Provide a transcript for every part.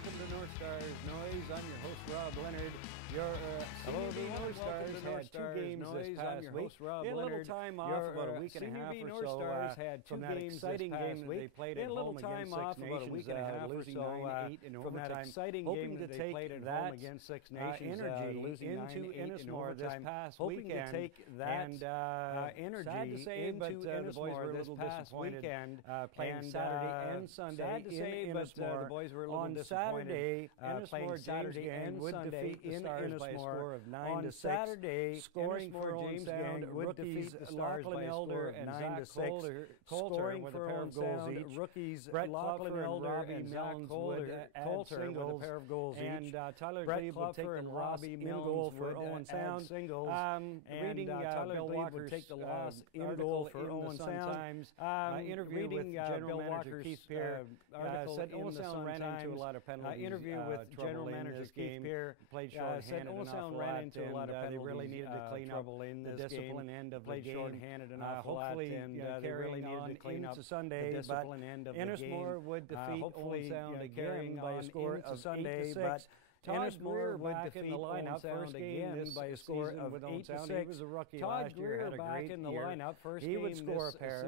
welcome to North Stars Noise. I'm your host, Rob Leonard. Hello, everyone. North Stars had 2 games this past week. Rob Leonard. A little time off, about a week and a half or so. North Stars had 2 games exciting game that they played at home against Six Nations. About a week and a half or so. From that exciting game that they played at home against Six Nations, energy into Innismore this past weekend. Hoping to take that energy into Innismore this past weekend, playing Saturday and Sunday. Sad to say, but the boys were a little disappointed. Playing Saturday and Sunday in Innismore of 9 to 6. Saturday, scoring for James Gang would defeat the Stars by a score of 9 to 6. Scoring with a pair of goals each. Rookies Lachlan Elder and Zach Coulter with a pair of goals each. And Tyler Glebe would take the loss in goal for Owen Sound. Singles. Reading Tyler Glebe would take the loss in goal for Owen Sound. Interview with General Manager Keith Peer said Owen Sound ran into a lot of penalties. Interview with General Manager Keith Peer played short-handed an awful lot, ran into a lot of penalties. They really needed to clean up the discipline end of the game. Short-handed an awful lot, and they really needed to clean up the discipline end of the game. Innismore would defeat Owen Sound again by a score of 8 to 6. Innismore would defeat the lineup first game by a score of 8 to 6. He was a rookie last year, had a great year. He would score a pair.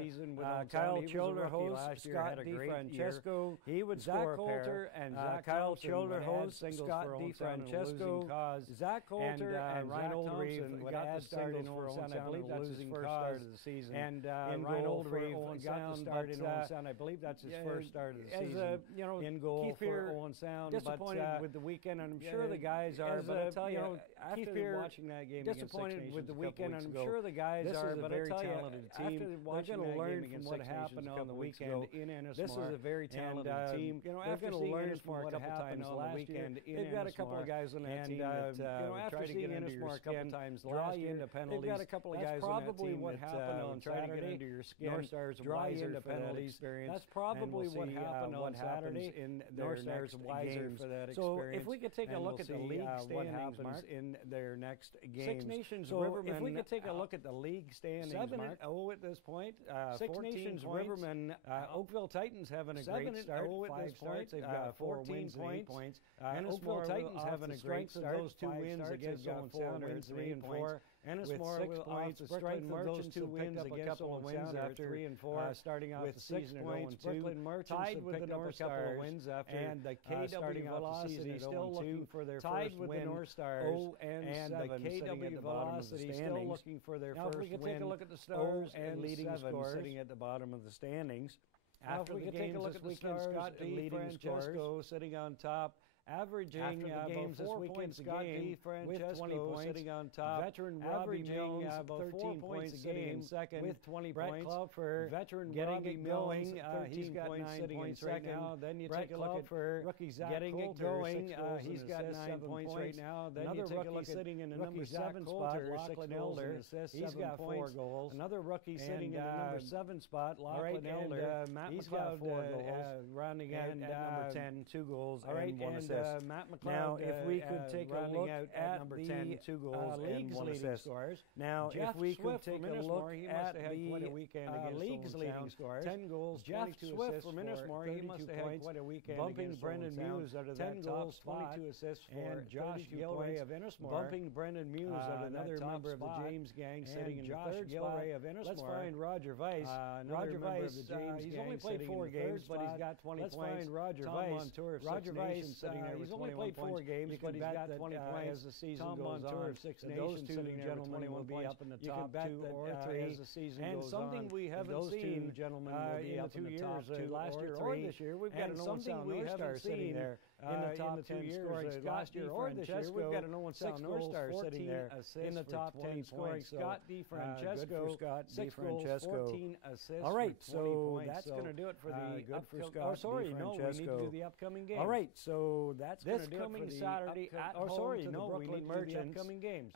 Kyle Childerhost, Scott DiFrancesco. He would score a pair. And Kyle Childerhost, Scott DiFrancesco, Zach Coulter, and Ryan Oldreeve got the start in Owen Sound. I believe that's his first start of the season. And Ryan Oldreeve got the start in Owen Sound. I believe that's his first start of the season. In goal for Owen Sound. Disappointed with the weekend. I'm sure the guys are, but I tell you, after watching that game, disappointed with the weekend. I'm sure the guys are, but I tell you, after watching that game against what happened on the weekend in Innismore, this is a very talented team. After seeing Innismore a couple times on the weekend, they've got a couple of guys on that team that after seeing Innismore a couple times last year, they've got a couple of guys on that team what happened on Saturday. North Stars wiser for that experience. That's probably what happened on Saturday. In North Stars wiser for that experience. So if we could take a look at the league standings, Mark, in their next games. Six Nations Rivermen. If we could take a look at the league standings, 7-0 at this point. Six Nations Rivermen. Oakville Titans having a great start. 5 at this point. They've got 14 points. Oakville Titans having a great start. Those 2 wins against Owen Sound are 3 and 4. Ennismore with 6 points. The strength of those 2 wins against Owen Sound after 3 and 4, starting out the season at 0-2. Brooklyn Merchants tied with the North Stars wins after and the KW Velocity still looking for their first win. The North Stars 0-7, the KW Velocity still looking for their first win. If we could take a look at the Stars and leading scores sitting at the bottom of the standings. After we could take a look at the Stars, Scott DiFrancesco sitting on top. Averaging the games this weekend, Scott DiFrancesco 20 points, sitting on top. Veteran Robbie Mills about 13 points sitting in second with 20 points. Klopfer, veteran getting it going. He's got 9 points right now. Then you take a look at rookie Zach getting it going. He's got 9 points right now. Then you take a look sitting in the number 7 spot. Lachlan Elder, he's got 4 goals. Another rookie sitting in the number 7 spot. Lachlan Elder, he's got 4 goals. Rounding out at number 10, 2 goals and 1 assist. Matt McLeod, now, if we could take a look at number 10, 2 goals and 1 assist. Scores. Now, if we could take a look at the league's leading scores, 10 goals, Jeff Swift from Innismore, he must have had quite a weekend, bumping Brendan Muse out of 10 goals, 22 assists for Josh Gilray of Innismore, bumping Brendan Muse out of another member of the James gang, sitting in the third spot. Of Innismore. Let's find Roger Weiss. Roger Weiss, he's only played 4 games, but he's got 20 points. Let's find Roger Weiss. Roger Weiss sitting there. He's only played 4 games, but he's got 20 points as the season goes on. Of Six Nations, those 2 gentlemen will be up in the top 2 or 3 as the season goes on. And something we haven't seen, gentlemen, will be up in the top 2 last year or this year. We've got an Owen Sound North Star sitting there in the top 10 scoring. Last year or this year, we've got an Owen Sound North Star sitting there in the top 10 scoring. Scott DiFrancesco, 6 goals, 14 assists. All right, so that's going to do it for the good for Scott. Oh, sorry, no, we need to do the upcoming game. All right, so that's this coming Saturday at home to the Brooklyn Merchants. Upcoming games.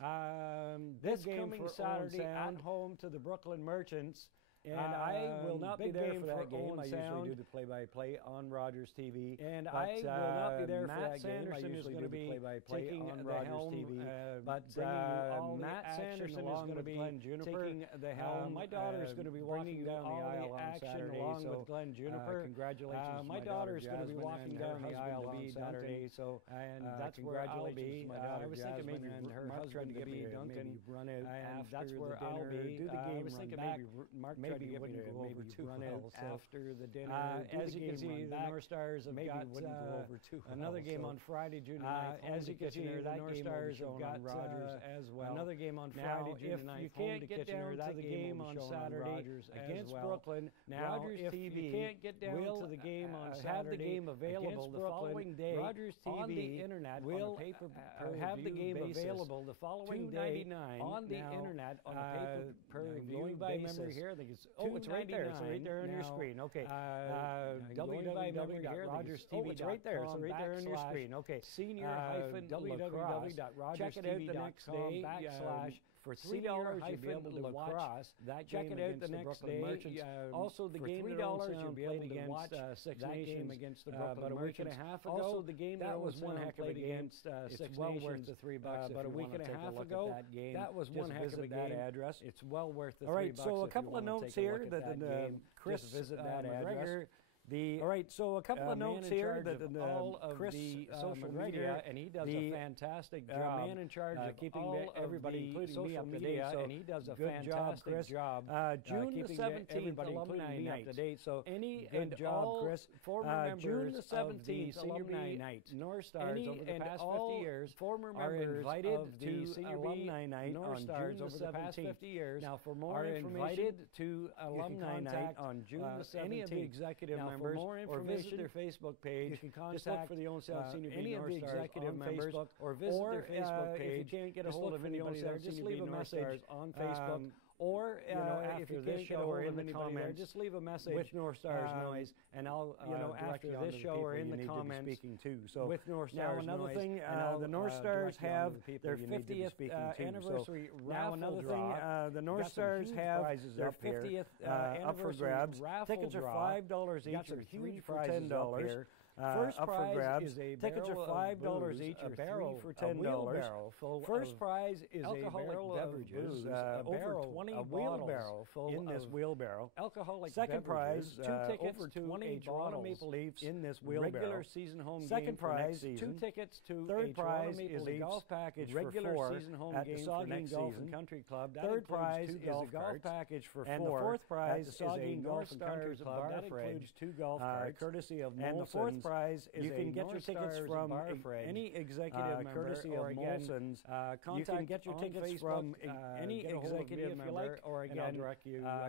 This coming Saturday at home to the Brooklyn Merchants And I will not be there for that game. I usually do the play-by-play on Rogers TV. And I will not be there for that game. I usually do the play-by-play on Rogers TV. But Matt Sanderson is going to be taking the helm. My daughter is going to be walking down the aisle on Saturday. Along with Glenn Juniper. Congratulations to my daughter is going to be walking down the aisle on Saturday. So, and that's where I'll be. I was thinking maybe her husband to be Duncan. Run out and that's where I'll be. Do the game. I was thinking maybe Mark tried to get me to go over too well after the dinner. As you can see, the North Stars have got another game on Friday, June 9th. As you can see, the North Stars have got Rogers as well. Another game on Friday, June 9th. You can't get down to the game on Saturday against Brooklyn. Now, if you can't get down to the game on Saturday, have the game available the following day. Rogers TV on the internet will have the game available the following day on the internet on a pay-per-view basis. Here, I think it's it's right there. It's right there on your screen. Okay. www.rogerstv.com. Oh, it's right there. It's right there on your screen. Okay. Senior-www.rogerstv.com. Check it out the next day. For $3, you'll be able to watch that. Check it out the next day. Also, the game $3, you'll be able to watch Six Nations against the Brooklyn about a week and a half ago. Also, the game that was one heck of a game. It's well worth the $3. About a week and a half ago, that was one heck of a game. Address. It's well worth the $3. All right. So a couple of notes here that Chris visit that address. All right, so a couple of notes here that all of Chris the social media, and he does a fantastic job. Man in charge of keeping everybody, including me, up to date. And he does a fantastic job. June the 17th, alumni night. Up to date. So any and all Chris, former members June the 17th, alumni night. North Stars over the past 50 years, former members invited to alumni night North Stars over the past 50 years. Now, for more information, invited to alumni night on June the 17th. Any of the executive members. For more information, or visit their Facebook page. You can contact for the Own South Senior any of the executive members, Facebook, or visit their Facebook page. If you can't get a hold of anybody there, just leave a message on Facebook. Or if you can't get a hold of anybody there, just leave a message with North Stars Noise, and I'll after this show or in the comments speaking to. So with North Stars Noise. Now another thing, the North Stars have their 50th anniversary raffle. Now another thing, the North Stars have their 50th up for grabs. Tickets are $5 each, or $3 for $10. First prize is a tickets are $5 each, a barrel for $10. First prize is alcoholic beverages, over 20 bottles full in this wheelbarrow. Alcoholic second prize, 2 tickets over 20 Toronto Maple Leafs in this wheelbarrow. Regular season home second prize, 2 tickets to third prize is a golf package regular season home at the Saugeen Golf and Country Club. Third prize is a golf package for 4. And the fourth prize is a Saugeen Golf and Country Club. That includes 2 golf carts, courtesy of Molson's. And the fourth prize is you can get your tickets from any executive member, courtesy of Molson's. You can get your tickets from any executive member, or again,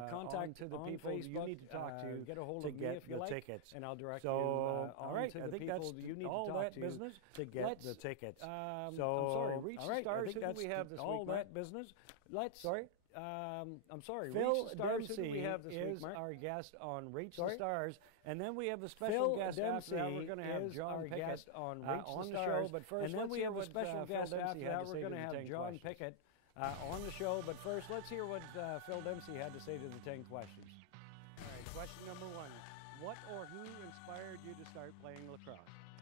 contact to the people you need to talk to, get a hold of me if you like, tickets, and I'll direct you. All right, I think that's you need all that business to get the tickets. I'm sorry, reach the stars. Who do we have this week? All that business. I'm sorry, Phil Dempsey is our guest on Reach the Stars, and then we have a special guest after that. We're going to have John Pickett on Reach the Stars, but first, and then we have a special guest after that. We're going to have John Pickett on the show, but first, let's hear what Phil Dempsey had to say to the 10 questions. All right, question number 1: what or who inspired you to start playing lacrosse?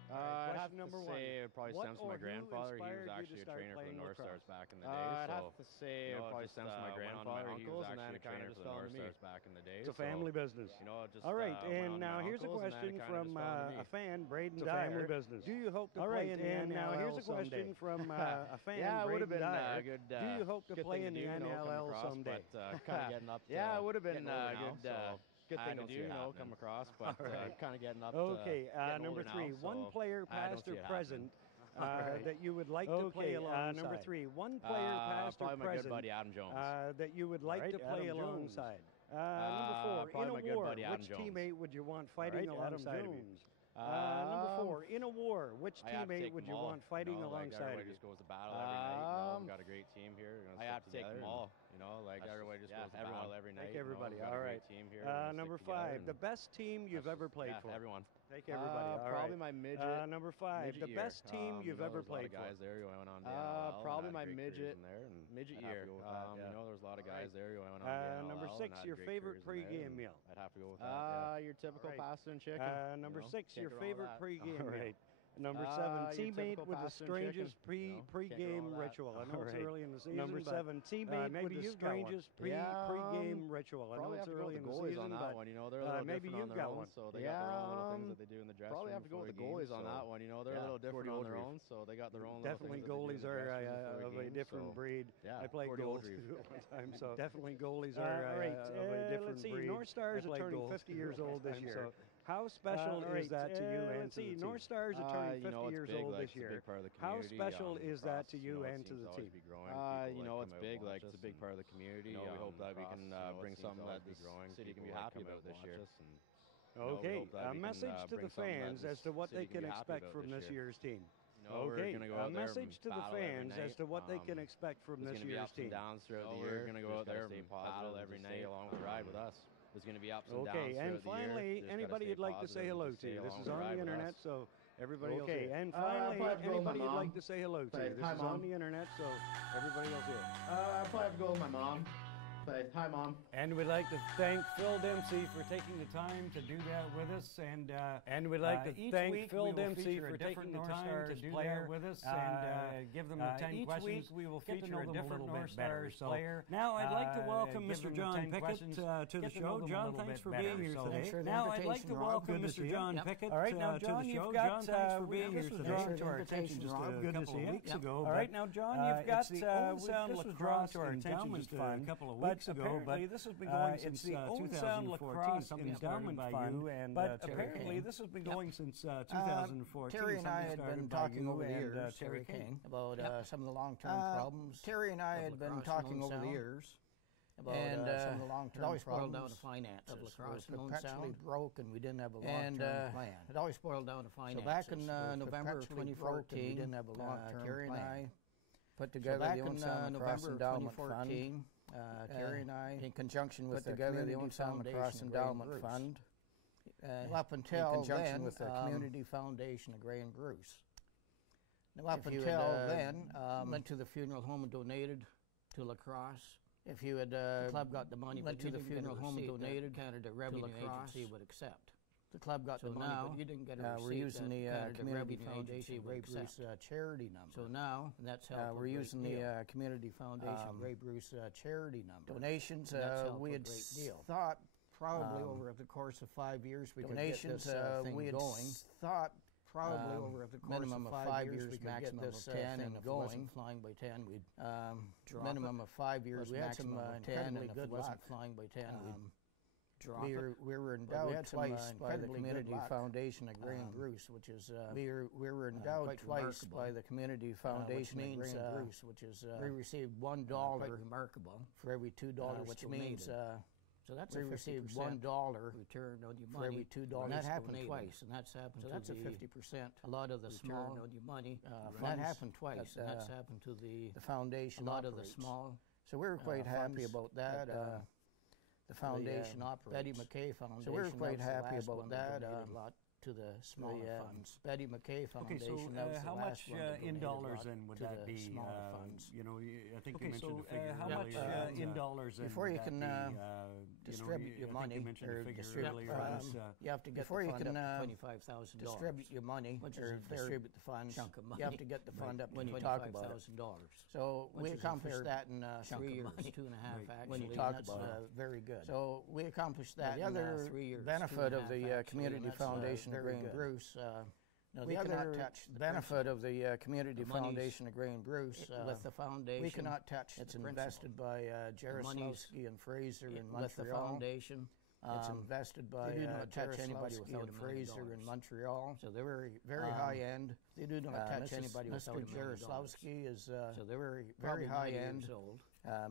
I'd have to say it probably stems from my grandfather. He was actually a trainer for the North Stars back in the day. I'd have to say it probably stems from my grandfather. He was actually a trainer for the North Stars back in the day. It's a family business. All right, and now here's a question from a fan, Braden Dyer. Family business. Do you hope to play in the NLL? Now here's a question from a fan, Braden Dyer. Do you hope to play in the NLL someday? Kind of getting up. Yeah, it would have been good thing to do, come across, but kind of getting up. Okay, number 3, one player, past or present, that you would like to play alongside. Number 3, one player, past or present, my good buddy Adam Jones, that you would like to play alongside. Number 4, in a war, which teammate would you want fighting alongside you? Number 4, in a war, which teammate would you want fighting alongside you? Just goes to battle every night. We've got a great team here. I have to take them all. You know, like everybody just goes to battle every night. Take everybody. All right. Team here. Number 5, the best team you've ever played for. Everyone. Take everybody. All probably right. my midget. Number 5, the best team you've ever played for. Guys there going on. Probably my midget year. You know, there's a lot of guys there going on. Number 6, your favorite pregame meal. I'd have to go with that. Your typical pasta and chicken. Number 6, your favorite pregame meal. Number 7, teammate with the strangest pre-game ritual. I know it's early in the season. Number 7, teammate with the strangest pre-game ritual. I know it's early in the season, on that one. You know, they're a little maybe different you've got one. So they got their own little things that they do in the dressing room. Probably have to go with the goalies on that one. You know, they're a little different on their own, so they got their own. Definitely goalies are of a different breed. I played goals one time, so definitely goalies are of a different breed. North Stars are turning 50 years old this year. How special is that to you and to the team? North Stars are turning 50 years old this year. How special is that to you and to the team? You know, it's big. Like, it's a big part of the community. We hope that we can bring something that the city can be happy about this year. Okay, a message to the fans as to what they can expect from this year's team. Okay, a message to the fans as to what they can expect from this year's team. We're going to go out there and battle every night along the ride with us. There's going to be ups and downs. Okay, and finally, anybody you'd like to say hello to. This is on the internet, so everybody else here. And finally, anybody you'd like to say hello to. This is on the internet, so everybody else here. I probably have to go with my mom. Say, hi, Mom. And we'd like to thank Phil Dempsey for taking the time to do that with us. And we'd like to thank Phil Dempsey for taking the time to do that with us and give them the 10 questions. Each week we will feature a different North Stars player. Now I'd like to welcome Mr. John Pickett to the show. John, thanks for being here today. Now I'd like to welcome Mr. John Pickett to the show. John, thanks for being here today. This was drawn to our attention just a couple of weeks ago. All right, now John, you've got Old Sound Lacrosse Endowment Fund a couple of weeks ago, but this has been going since 2014, endowment by you, but apparently this has been going since 2014. Terry and I had been talking over the years, Terry King, about some of the long-term problems. Terry and I had been talking over the years about some of the long-term problems. It always boiled down to finances. Of Lacrosse we were perpetually broke, and we didn't have a long-term plan. It always boiled down to finances. So back in November of 2014, we didn't have a long-term plan. Terry and I put together the Old Sound Lacrosse Endowment Fund. Terry and I, in conjunction with the Old Sound Lacrosse Endowment Fund, up until in conjunction with the Community Foundation of Gray and Bruce. Now, up until then, went to the funeral home and donated to Lacrosse. If you had the club got the money, went to the funeral home and donated Canada Revenue Agency would accept. The club got the money, but you didn't get a receipt. We're using the Community Foundation Ray Bruce charity number. So now, and that's how we're using the Community Foundation Ray Bruce charity number. Donations, we had thought probably over the course of 5 years we could get this thing going. Thought probably over the course of 5 years we could get this 10 and going. Flying by 10, we'd minimum of 5 years. We had some 10, and if it wasn't flying by 10, we'd. We were endowed twice by the Community Foundation of Gray and Bruce, which is we were endowed twice by the Community Foundation of Gray and Bruce, which is we received $1 remarkable for every $2, which means so that's we received $1 return on your money for every $2. And that happened twice, and that's happened. So that's a 50%. A lot of the small on your money. That happened twice, and that's happened to the foundation. A lot of the small. So we were quite happy about that. The foundation operates. Betty McKay Foundation. So we're quite happy about that. A lot to the small funds. Betty McKay Foundation. Okay, so how much in dollars then would that be? Smaller funds. You know, I think you mentioned a figure. How much in dollars then before you can distribute your money or distribute funds, you have to get before you can $25,000. Distribute your money or distribute the funds. Chunk of money. You have to get the fund up when you talk about it. So we accomplished that in 3 years, 2.5 actually. When you talk about it, very good. So we accomplished that. The other benefit of the Community Foundation of Gray and Bruce. The other benefit of the Community Foundation of Gray and Bruce with the foundation, we cannot touch. It's invested by Jaroslawski and Fraser in Montreal. With the foundation, it's invested by Jaroslawski and Fraser in Montreal. So they're very high end. They do not touch anybody without $1 million. Mr. Jaroslawski is so they're very high end.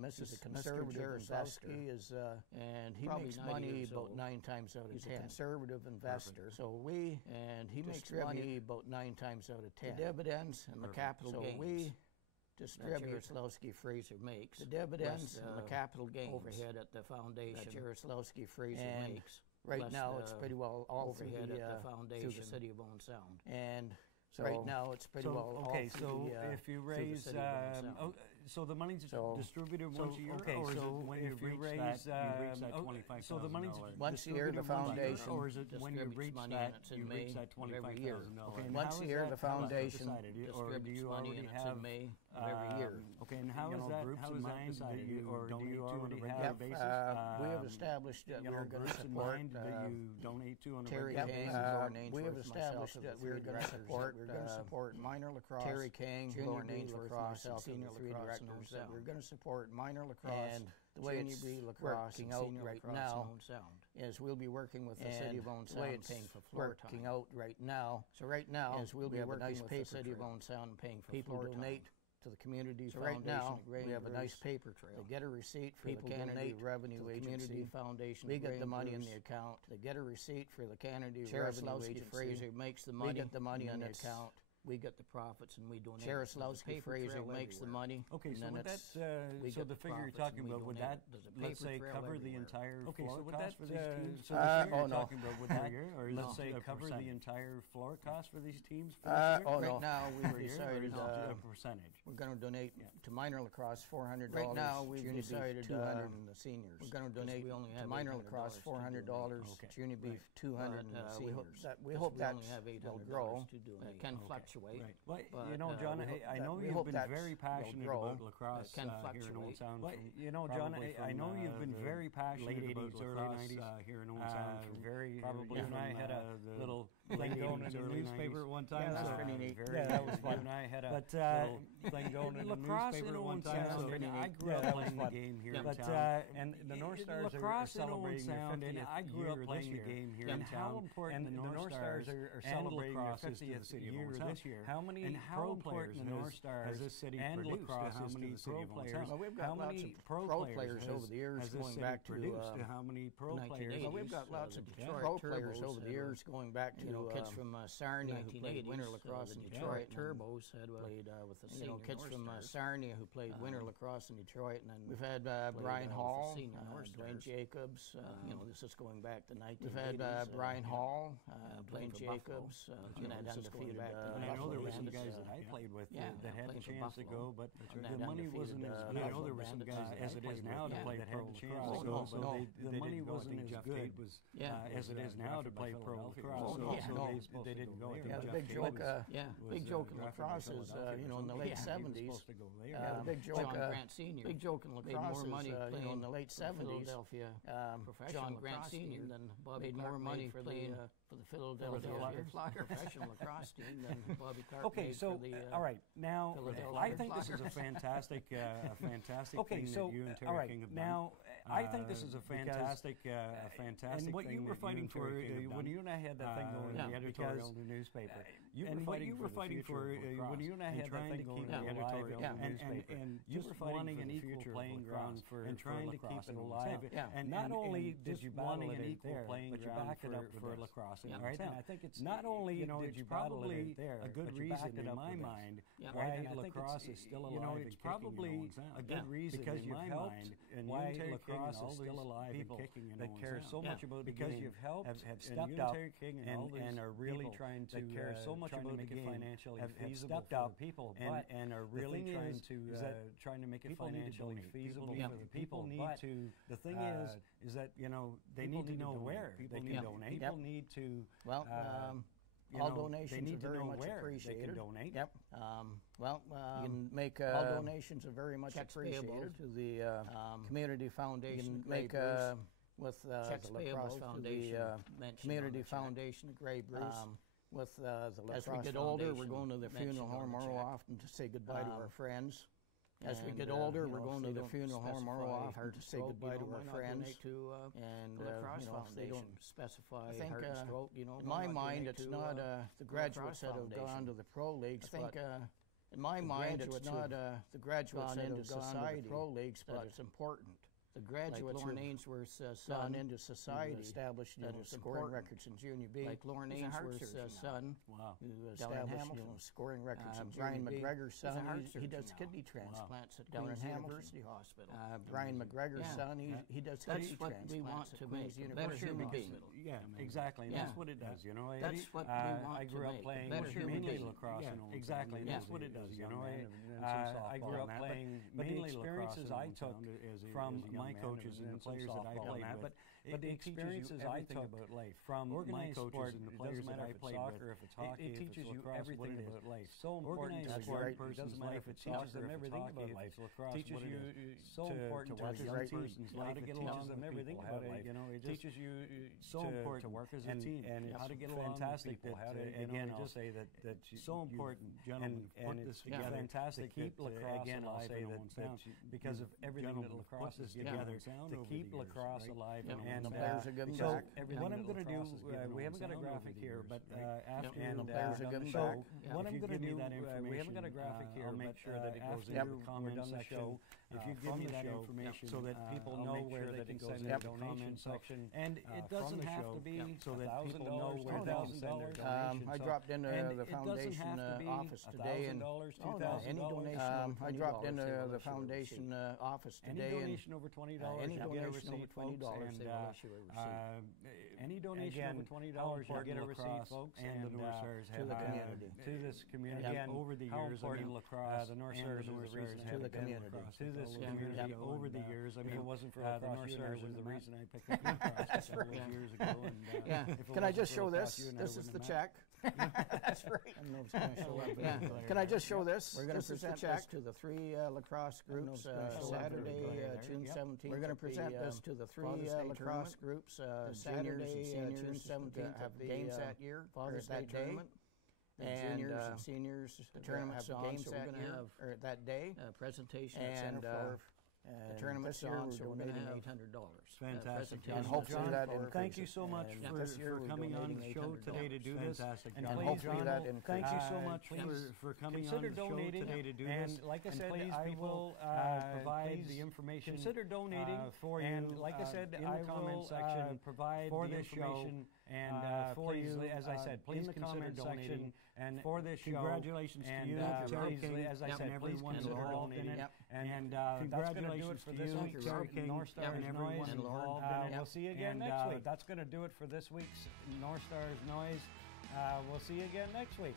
Mrs. Conservative investor is, and he makes money about 9 times out of 10. He's a conservative investor. So he makes money about 9 times out of 10. The dividends and the capital gains. So distribute Jaroslawski-Fraser makes, the dividends and the capital gains overhead at the foundation that Jaroslawski-Fraser makes. Right now, it's pretty well all overhead at the foundation through the City of Owen Sound. And so right now, it's pretty well all through the, if you raise, so the money's distributed once a year, or is it when you reach that $25,000? So the money's once a year, the foundation, or is it when you reach that $25,000? Once a year, the foundation or do you already have May every year? Okay, and how is that decided? Or do you already have basis? We have established that we're going to support that you donate to on a Terry King. We have established that we're going to support. We're going to support minor lacrosse. Terry King, Junior B lacrosse, and senior lacrosse. We're going to support minor lacrosse. And the way it's working out right now is we'll be working with the City of Owen Sound, paying for floor time. Working out right now. So right now, is we'll be working with the City of Owen Sound, paying for floor time. People donate to the community foundation. Right now, we have a nice paper trail. They get a receipt for the Canada Revenue Agency Foundation. We get the money in the account. They get a receipt for the Canada Revenue Agency. Fraser makes the money. We get the money in the account. We get the profits and we donate. Jaroslawski-Fraser makes the money. Okay, so would that, so the figure you're talking about, would that, let's say, cover the entire floor cost for these teams? So the figure you're talking about, would that, or let's say, cover the entire floor cost for these teams? Right now, we've decided a percentage. We're going to donate to minor lacrosse $400. Right now, we've decided $200 in the seniors. We're going to donate to minor lacrosse $400. Junior B $200 in the seniors. We hope that will grow. It can fluctuate. Right. Well, you know, John, I know you've been very passionate about lacrosse here in Owen Sound. You know, John, I know you've been very passionate about lacrosse here in Owen Sound. Probably you and I had a little thing going in the newspaper at one time. Yeah, that's pretty neat. Yeah, that was fun. You and I had a little thing going in the newspaper at one time. I grew up playing the game here in town. And the North Stars are celebrating their 50th year this year. And how important the North Stars are celebrating their 50th year this year. How many pro players the North Stars and lacrosse how many pro players? Well, we've got lots of pro players over the years going back to how many pro players? Well, we've got lots of pro players over the years going back to kids from Sarnia who played winter lacrosse in Detroit. Turbos had played with the senior kids from Sarnia who played winter lacrosse in Detroit, and then we've had Brian Hall, Dwayne Jacobs. You know, this is going back to 1980s. We've had Brian Hall, Dwayne Jacobs, undefeated. I know there were some guys that I played with that had the chance to go, but the money wasn't as good. I know there were some guys as it is now to play that had the chance to go, so the money wasn't as good as it is now to play pro lacrosse. So they didn't go. Big joke in lacrosse is, you know, in the late 70s. Big joke in lacrosse is, you know, in the late 70s. John Grant Sr. made more money playing for the Philadelphia Flyers professional lacrosse team than Bobby Clark. Okay, so all right, now I think this is a fantastic thing that you and Terry King have done. Now I think this is a fantastic and what you were fighting for when you and I had that thing going in the editorial in the newspaper. What you were fighting for when you and I had that thing going in the editorial in the newspaper. You were wanting an equal playing ground and trying to keep it alive. And not only did you wanting an equal playing ground for lacrosse. Right? And I think it's not only did you probably a good reason in my mind why lacrosse is still alive. It's probably a good reason because in my mind why lacrosse is still alive and kicking that care so much about because you've helped have stepped up and are really trying to care so much about the game financially feasible for the people and are really trying to make it financially feasible for the people. The thing is that they need to know where they can donate. People need to all donations are very much appreciated. They can donate. Yep. You can make all donations are very much appreciated to the community foundation. You can make with the Lacrosse Foundation, community foundation of Grey Bruce. With the Lacrosse Foundation. As we get older, we're going to the funeral home more often to say goodbye to our friends. As we get older, we're going to the funeral home more often to say goodbye to our friends. And if they don't specify heart and stroke, in my mind, it's not the graduates that have gone to the pro leagues. I think in my mind, it's not the graduates that have gone to the pro leagues, but it's important. the graduates like Lauren Ainsworth's son into society, established scoring records in junior B. Like Lauren Ainsworth's son, who established scoring records in Brian McGregor's son, he does kidney transplants at Queen's University Hospital. Brian McGregor's son, he does kidney transplants at Queen's University Hospital. Yeah, exactly. And that's what it does, you know. That's what we want I grew up playing mainly lacrosse. Exactly. That's what it does, you know. I grew up playing mainly experiences I took from my coaches and the players that I played with. But the experiences I took from my coaches and the players that I played with, if it's hockey, it teaches you everything about life. So important to a person's life. It teaches them everything about life. Lacrosse teaches you so important to a young person's life. It teaches them everything about life. You know, it teaches you so important to work as a team and how to get along with people. Again, I'll say that so important, gentlemen, and it's fantastic to keep lacrosse alive. Because of everything that lacrosse is together to keep lacrosse alive. And so what I'm going to do, we haven't got a graphic here, but after the show, what I'm going to do, we haven't got a graphic here, I'll make sure that it goes into the comment section. If you give me that information so that people know where they can send their donation section. And it doesn't have to be so that people know where they can send their donation. I dropped into the foundation office today and any donation I dropped into the foundation office today. Any donation over $20, any donation over $20, any donation over $20, you get a receipt, folks. And the North Stars have to this community. Again, over the years, I mean, lacrosse, the North Stars is the reason to the community. To this community over the years. I mean, it wasn't for the North Stars was the reason I picked up lacrosse a couple of years ago. Can I just show this? This is the check. That's right. I don't know if it's going to show up. Can I just show this? We're going to present this to the three lacrosse groups Saturday, June 17th. We're going to present this to the three lacrosse groups Saturday, June 17th. Have games that year, Father's Day tournament. And juniors and seniors, the tournaments have games that year, or that day. Presentation and the tournament this year we're donating $800. Fantastic. And hopefully that thank you so much for coming on the show today to do this. And please, John, thank you so much for coming on the show today to do this. And like I said, I will provide the information. Consider donating for you. And like I said, in the comment section, provide for this show. And for you, as I said, please consider donating. And for this show, congratulations to you, Terry King, as I said, everyone involved in it. And that's going to do it for this week. Terry King, North Stars Noise, involved in it. We'll see you again next week. That's going to do it for this week's North Stars Noise. We'll see you again next week.